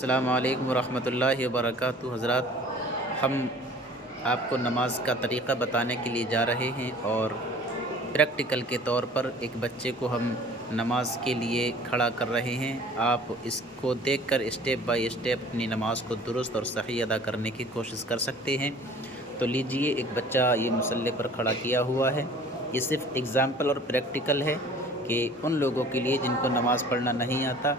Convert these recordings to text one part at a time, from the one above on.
السلام علیکم ورحمۃ اللہ وبرکاتہ حضرات، ہم آپ کو نماز کا طریقہ بتانے کے لیے جا رہے ہیں اور پریکٹیکل کے طور پر ایک بچے کو ہم نماز کے لیے کھڑا کر رہے ہیں۔ آپ اس کو دیکھ کر اسٹیپ بائی اسٹیپ اپنی نماز کو درست اور صحیح ادا کرنے کی کوشش کر سکتے ہیں۔ تو لیجئے، ایک بچہ یہ مصلی پر کھڑا کیا ہوا ہے۔ یہ صرف اگزامپل اور پریکٹیکل ہے کہ ان لوگوں کے لیے جن کو نماز پڑھنا نہیں آتا،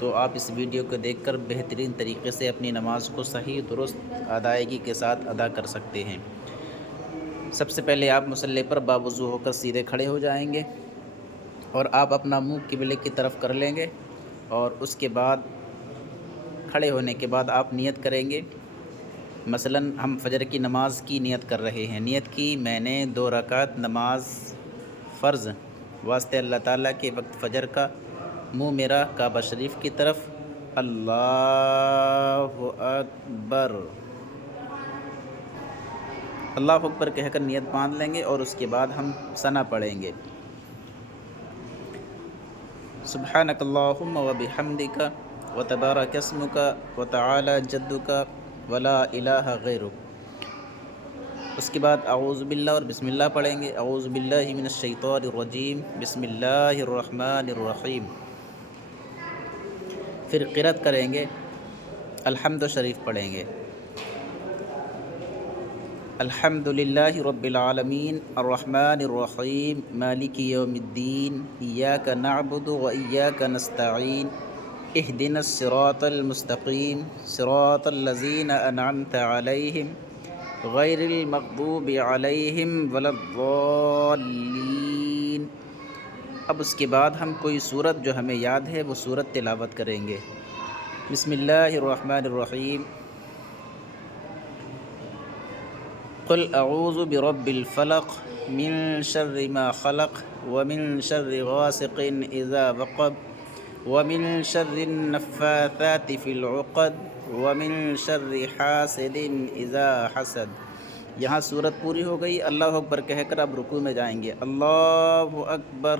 تو آپ اس ویڈیو کو دیکھ کر بہترین طریقے سے اپنی نماز کو صحیح درست ادائیگی کے ساتھ ادا کر سکتے ہیں۔ سب سے پہلے آپ مصلی پر باوضو ہو کر سیدھے کھڑے ہو جائیں گے اور آپ اپنا منہ قبلے کی طرف کر لیں گے، اور اس کے بعد کھڑے ہونے کے بعد آپ نیت کریں گے۔ مثلاً ہم فجر کی نماز کی نیت کر رہے ہیں۔ نیت کی میں نے 2 رکعت نماز فرض واسطے اللہ تعالیٰ کے وقت فجر کا، منہ میرا کعبہ شریف کی طرف، اللہ اکبر، اللہ اکبر کہہ کر نیت باندھ لیں گے، اور اس کے بعد ہم ثنا پڑھیں گے۔ سبحانک اللہم و بحمدک و تبارک اسمک و تعالی جدک ولا الہ غیرک۔ اس کے بعد اعوذ باللہ اور بسم اللہ پڑھیں گے۔ اعوذ باللہ من الشیطان الرجیم، بسم اللہ الرحمن الرحیم۔ پھر قرأت کریں گے، الحمد شریف پڑھیں گے۔ الحمد للہ رب العالمین الرحمن الرحیم مالک یوم الدین ایاک نعبد و ایاک نستعین اہدنا الصراط المستقیم صراط الذین انعمت علیہم غیر المغضوب علیہم ولا الضالین۔ اب اس کے بعد ہم کوئی سورت جو ہمیں یاد ہے وہ سورت تلاوت کریں گے۔ بسم اللہ الرحمن الرحیم۔ قل اعوذ برب الفلق من شر ما خلق ومن شر غاسق اذا وقب ومن شر النفاثات في العقد ومن شر حاسد اذا حسد۔ یہاں سورت پوری ہو گئی۔ اللہ اکبر کہہ کر اب رکوع میں جائیں گے، اللہ اکبر۔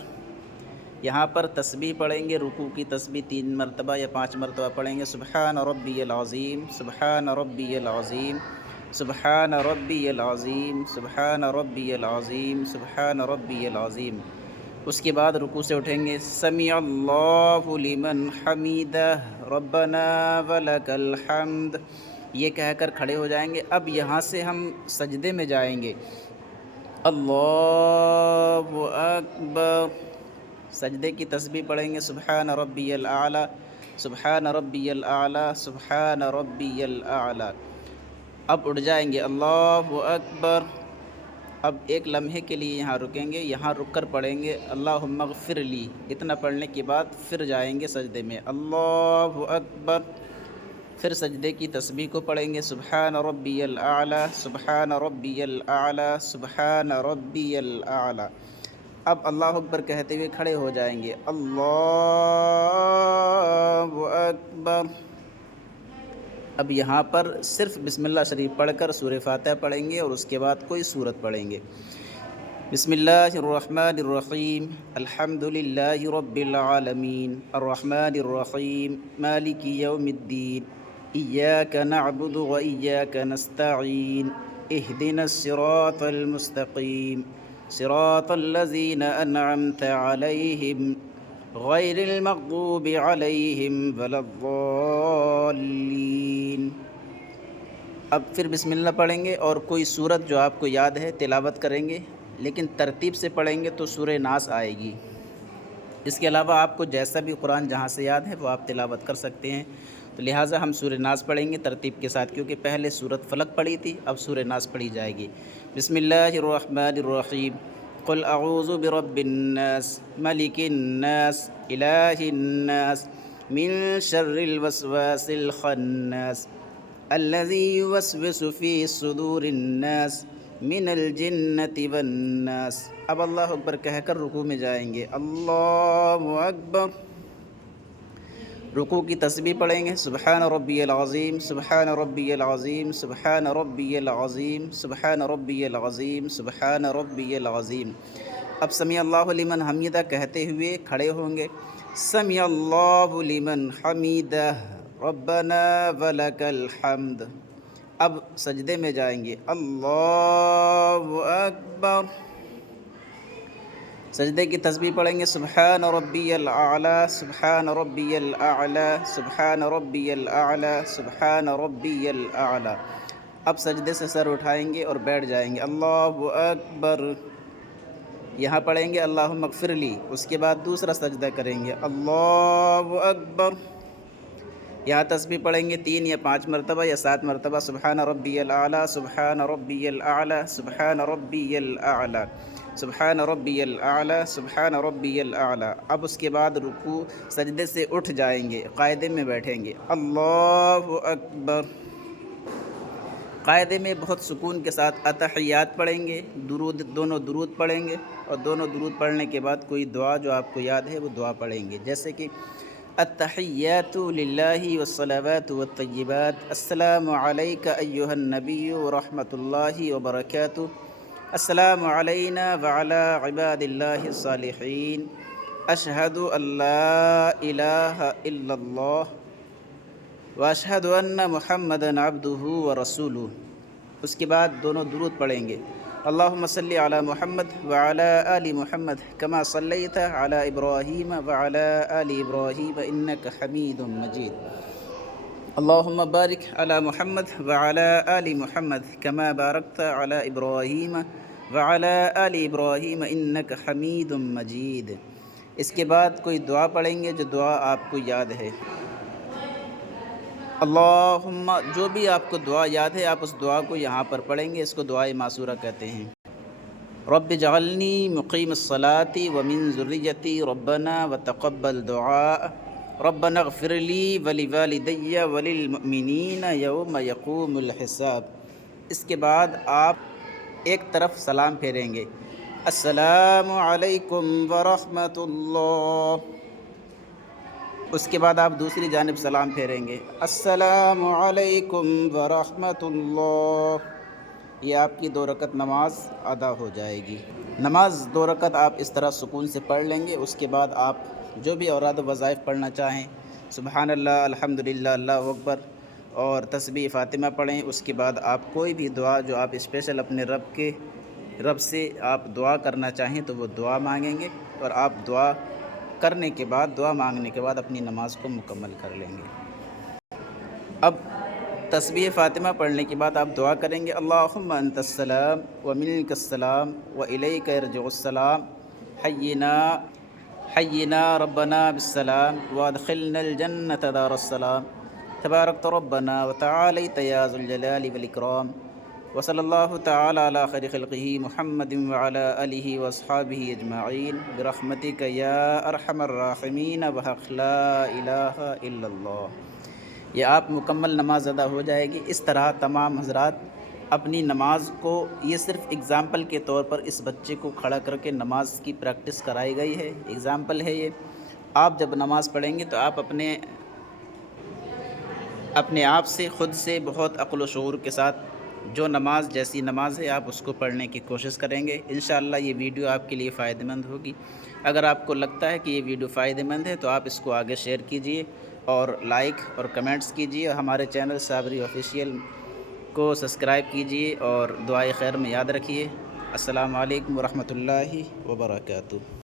یہاں پر تسبیح پڑھیں گے، رکوع کی تسبیح 3 مرتبہ یا 5 مرتبہ پڑھیں گے۔ سبحان ربی العظیم، سبحان ربی العظیم، سبحان ربی العظیم، سبحان ربی العظیم، سبحان ربی العظیم۔ اس کے بعد رکوع سے اٹھیں گے، سمیع اللہ لمن حمیدہ ربنا ولک الحمد، یہ کہہ کر کھڑے ہو جائیں گے۔ اب یہاں سے ہم سجدے میں جائیں گے، اللہ اکبر، سجدے کی تسبیح پڑھیں گے، سبحان ربی الاعلی، سبحان ربی الاعلی، سبحان ربی الاعلی۔ اب اٹھ جائیں گے، اللہ اکبر۔ اب ایک لمحے کے لیے یہاں رکیں گے، یہاں رک کر پڑھیں گے، اللہم اغفر لی، اتنا پڑھنے کے بعد پھر جائیں گے سجدے میں، اللہ اکبر۔ پھر سجدے کی تسبیح کو پڑھیں گے، سبحان ربی الاعلی، سبحان ربی الاعلی، سبحان ربی الاعلی۔ اب اللہ اکبر کہتے ہوئے کھڑے ہو جائیں گے، اللہ اکبر۔ اب یہاں پر صرف بسم اللہ شریف پڑھ کر سورہ فاتحہ پڑھیں گے، اور اس کے بعد کوئی سورت پڑھیں گے۔ بسم اللہ الرحمن الرحیم، الحمد للہ رب العالمین الرحمن الرحیم مالک یوم الدین ایاک نعبد و ایاک نستعین اہدنا الصراط المستقیم صراط الذین انعمت علیہم غیر المغضوب علیہم ولا الضالین۔ اب پھر بسم اللہ پڑھیں گے اور کوئی سورت جو آپ کو یاد ہے تلاوت کریں گے، لیکن ترتیب سے پڑھیں گے تو سورہ ناس آئے گی۔ اس کے علاوہ آپ کو جیسا بھی قرآن جہاں سے یاد ہے وہ آپ تلاوت کر سکتے ہیں، تو لہٰذا ہم سورہ ناس پڑھیں گے ترتیب کے ساتھ، کیونکہ پہلے سورت فلق پڑھی تھی، اب سورہ ناس پڑھی جائے گی۔ بسم اللہ الرحمن الرحیم، قل اعوذ برب الناس ملک الناس الہ الناس من شر الوسواس الخناس الذی یوسوس فی صدور الناس من الجنۃ والناس۔ اب اللہ اکبر کہہ کر رکوع میں جائیں گے، اللہ اکبر۔ رکوع کی تسبیح پڑھیں گے، سبحان ربی العظیم، سبحان ربی العظیم، سبحان ربی العظیم، سبحان ربی العظیم، سبحان ربی العظیم۔ اب سمیع اللہ لمن حمیدہ کہتے ہوئے کھڑے ہوں گے، سمیع اللہ لمن حمیدہ ربنا ولکل حمد۔ اب سجدے میں جائیں گے، اللہ اکبر۔ سجدے کی تسبیح پڑھیں گے، سبحان ربی الاعلی، سبحان ربی الاعلی، سبحان ربی الاعلی، سبحان ربی الاعلی۔ اب سجدے سے سر اٹھائیں گے اور بیٹھ جائیں گے، اللہ اکبر۔ یہاں پڑھیں گے اللہم اغفر لی، اس کے بعد دوسرا سجدہ کریں گے، اللہ اکبر۔ یہاں تسبیح پڑھیں گے 3 یا 5 مرتبہ یا 7 مرتبہ، سبحان ربی الاعلی، سبحان ربی الاعلی، سبحان ربی الاعلی، سبحان ربی الاعلی، سبحان ربی الاعلی۔ اب اس کے بعد رکوع سجدے سے اٹھ جائیں گے، قاعدے میں بیٹھیں گے، اللہ اکبر۔ قاعدے میں بہت سکون کے ساتھ اتحیات پڑھیں گے، دونوں درود پڑھیں گے، اور دونوں درود پڑھنے کے بعد کوئی دعا جو آپ کو یاد ہے وہ دعا پڑھیں گے، جیسے کہ التحیات للہ والصلوات والطیبات، السلام علیک ایہا النبی ورحمۃ اللہ وبرکاتہ، السلام علینا وعلی عباد اللہ الصالحین، اشہد ان لا الہ الا اللہ واشہد ان محمدا عبدہ ورسولہ۔ اس کے بعد دونوں درود پڑھیں گے، اللہم صلی علی محمد وعلی آل محمد کما صلیت علی ابراہیم وعلی آل ابراہیم انک حمید مجید، اللہم بارک علی محمد وعلی آل محمد کما بارکت علی ابراہیم وعلی آل ابراہیم انک حمید مجید۔ اس کے بعد کوئی دعا پڑھیں گے جو دعا آپ کو یاد ہے، اللہم، جو بھی آپ کو دعا یاد ہے آپ اس دعا کو یہاں پر پڑھیں گے، اس کو دعائے معصورہ کہتے ہیں۔ رب اجعلنی مقیم الصلاۃ ومن ذریتی ربنا وتقبل دعاء، ربنا اغفر لی ولوالدی وللمؤمنین یوم یقوم الحساب۔ اس کے بعد آپ ایک طرف سلام پھیریں گے، السلام علیکم ورحمۃ اللہ۔ اس کے بعد آپ دوسری جانب سلام پھیریں گے، السلام علیکم ورحمۃ اللہ۔ یہ آپ کی 2 رکعت نماز ادا ہو جائے گی۔ نماز 2 رکعت آپ اس طرح سکون سے پڑھ لیں گے۔ اس کے بعد آپ جو بھی اوراد و وظائف پڑھنا چاہیں، سبحان اللہ، الحمدللہ، اللہ اکبر، اور تسبیح فاطمہ پڑھیں۔ اس کے بعد آپ کوئی بھی دعا جو آپ اسپیشل اپنے رب سے آپ دعا کرنا چاہیں تو وہ دعا مانگیں گے، اور آپ دعا کرنے کے بعد، دعا مانگنے کے بعد اپنی نماز کو مکمل کر لیں گے۔ اب تسبیح فاطمہ پڑھنے کے بعد آپ دعا کریں گے، اللہم انت السلام ومنک السلام والیک یرجع السلام، حینا ربنا بالسلام وادخلنا الجنۃ دار السلام، تبارکت ربنا وتعالیت یا ذو الجلال والاکرام، وصلی اللہ تعالی علی خیر خلقہ محمد وعلی آلہ واصحابہ اجمعین برحمتک یا ارحم الراحمین بحق لا الہ الا اللہ۔ یہ آپ مکمل نماز ادا ہو جائے گی۔ اس طرح تمام حضرات اپنی نماز کو، یہ صرف اگزامپل کے طور پر اس بچے کو کھڑا کر کے نماز کی پریکٹس کرائی گئی ہے، اگزامپل ہے یہ۔ آپ جب نماز پڑھیں گے تو آپ اپنے آپ سے، خود سے بہت عقل و شعور کے ساتھ جو نماز جیسی نماز ہے آپ اس کو پڑھنے کی کوشش کریں گے۔ انشاءاللہ یہ ویڈیو آپ کے لیے فائدہ مند ہوگی۔ اگر آپ کو لگتا ہے کہ یہ ویڈیو فائدہ مند ہے تو آپ اس کو آگے شیئر کیجئے اور لائک اور کمنٹس کیجئے، اور ہمارے چینل صابری آفیشیل کو سبسکرائب کیجئے، اور دعائے خیر میں یاد رکھیے۔ السلام علیکم ورحمۃ اللہ وبرکاتہ۔